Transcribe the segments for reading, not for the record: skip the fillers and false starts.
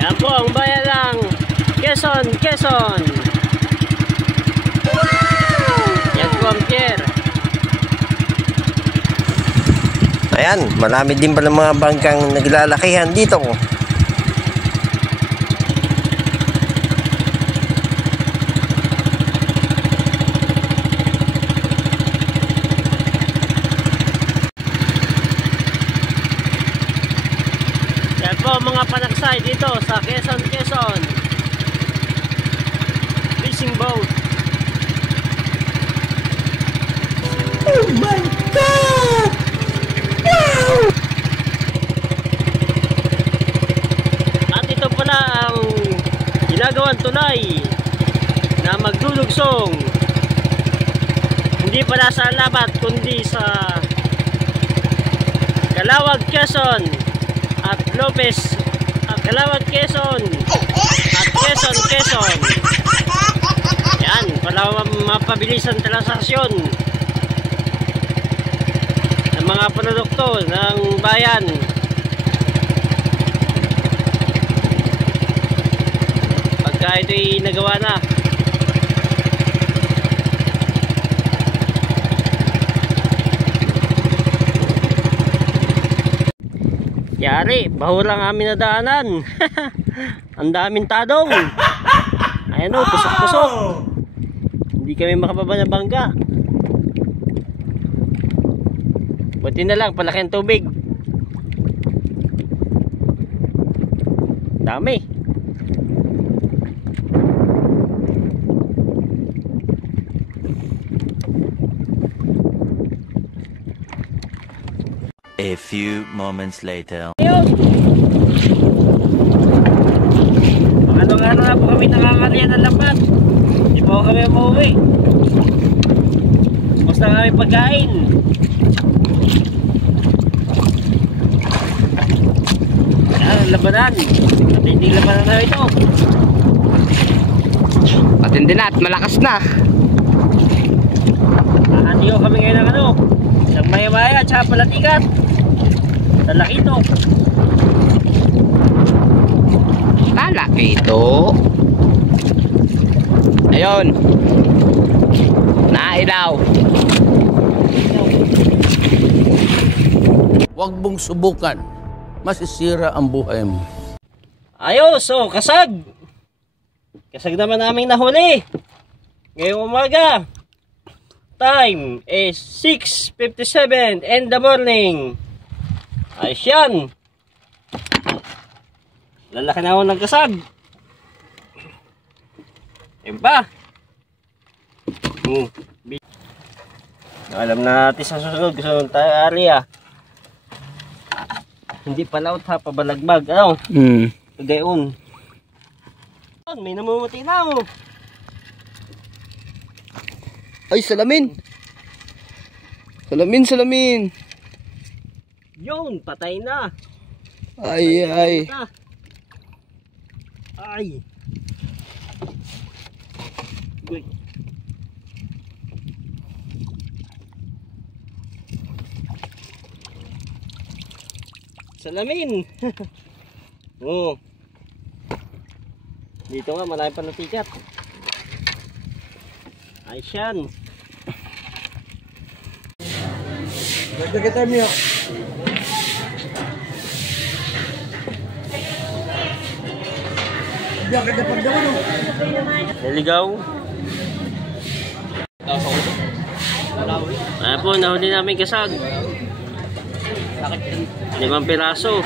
Yan po ang bayan ng Quezon, Quezon. Wow! Yan po ang pier. Ayan, marami din pala mga bangkang naglalakihan dito. Yan po mga panaksay dito sa Quezon, Quezon. Fishing boat. Oh my God! Wow! At ito pala ang ginagawang tulay na magdulugsong hindi pala sa Labat kundi sa Calawag, Quezon at Lopez at Calawag, Quezon at Quezon, Quezon. Yan, para mapabilis ang transaksyon ng mga produkto ng bayan. Pagka ito'y nagawa na. Yari, baho lang amin nadaanan. Ang daming tadong. Ayan o, pusok-pusok. Hindi kami makababa ng bangka. Buti na lang, palaki ang tubig. Dami. A few moments later. Anong araw na po kami nakakalian ng lambat. Hindi po kami umuwi. Basta kami pagkain. Yan, labanan. Matinding labanan na ito. Matindi na at malakas na. Nakatiyo kami ngayon ng ano. Isang maya-maya at saka palatikat. Sa laki ito. Lalaki ito. Ayun. Nailaw. Huwag mong subukan. Masisira ang buhay mo. Ayos, so kasag. Kasag naman namin nahuli. Ngayong umaga. Time is 6:57 in the morning. Ayos yan. Lalaki na ako ng kasag. Yan pa. Alam na natin sa susunod. Gusto nung tayo area. Hindi palaut ha, pabalagbag. Ano? Gayon. May namumuti na oh. Ay, salamin. Salamin, salamin. Yun, patay na. Ay, ay. Ay. Uy. Salamin. Oh. Dito nga, malaki pa na tikat. Ay, siyan. Nagdagatan niyo. Biyak ka dapat daw no. Naligaw. Ayan po, nahuli namin kasag. 5 piraso.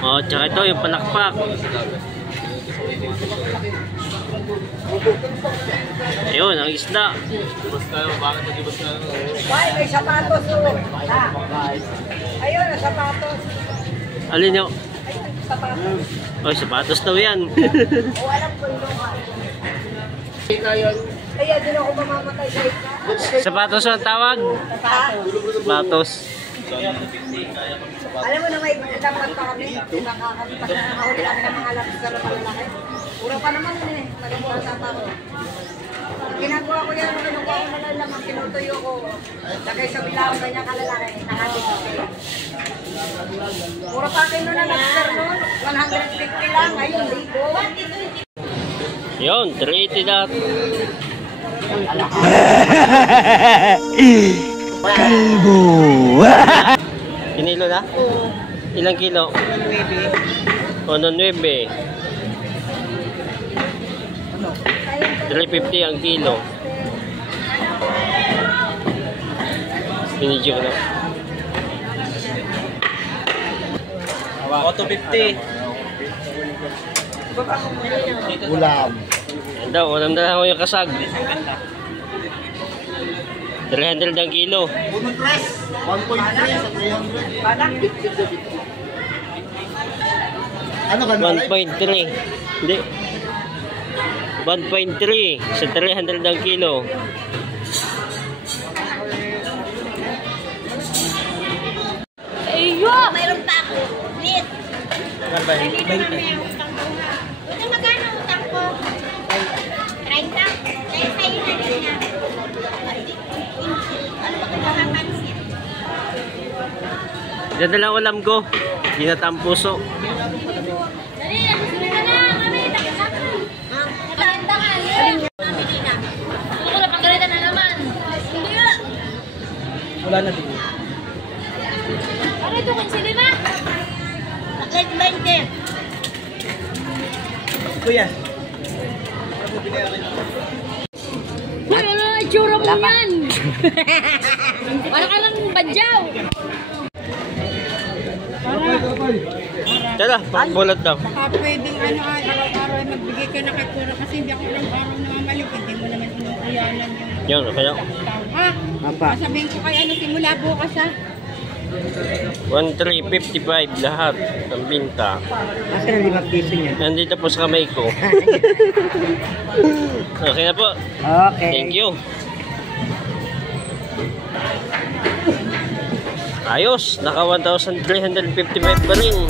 O, tsaka ito yung palakpak. Ayun, ang isda. Ay, may sapatos po. Ayun, ang sapatos. Alin nyo? Ayun, sapatos. Oy, sapatos daw yan. O, alam ko yun. Kaya din ako mamamatay sa isa. Sapatos ang tawag? Sapatos. Sapatos. Alam mo na may dapat pa kami. Pag nakahuli kami ng mga lobster na malalaki. Puro pa naman yun eh. Nagpapasa pa ako. Ginagawa ko yan, kinukuha ko malalamang, tinutuyo ko. Lagay sa bilao, ganyan kalalaki, nakating kape. Puro pa kayo na lobster noon, 150 lang, ngayon, libo. Yun, 380 lahat. Kalbo! Kinilo na? Ilang kilo? 1.9. 350 ang kilo. Binidyo ko na. O, 250. Ulam. Yan daw, ulam na lang ako yung kasag. 300 ang kilo. 1.3 sa 300. Ano ka 1.3. Hindi. 1.3 sa 300 ang kilo. Iyo! Mayroon pa ako. Please. Hindi naman may utang ko ha. Ito magkano utang ko? 30? Kaya sa'yo na din na. Ano ba kung makapansin? Diyan na lang ulam ko. Ginatang puso. Dali, nagustuhan ka na. Mami, takot ako. Matanda ka. Mami, na. Gusto ko na pagkalitan na naman. Hindi nga. Wala na din. Ano ito kung sili na? Taklit 20. Kuya. Uy, ano na itsura mo yan? Parang ka lang badyaw. Tara, pagbulat daw. Baka pwedeng araw-araw ay magbigay ka na kay Kura kasi hindi ako araw-araw namamalik. Hindi mo naman inuuyanan yung Yan, kaya ha? Sabihin ko kay ano, simula bukas ha. 1,355 lahat ng binta. Kasi na 5 piso niya. Nandito po sa kamay ko. Okay na po. Okay. Thank you. Ayos, naka 1,355 pa rin.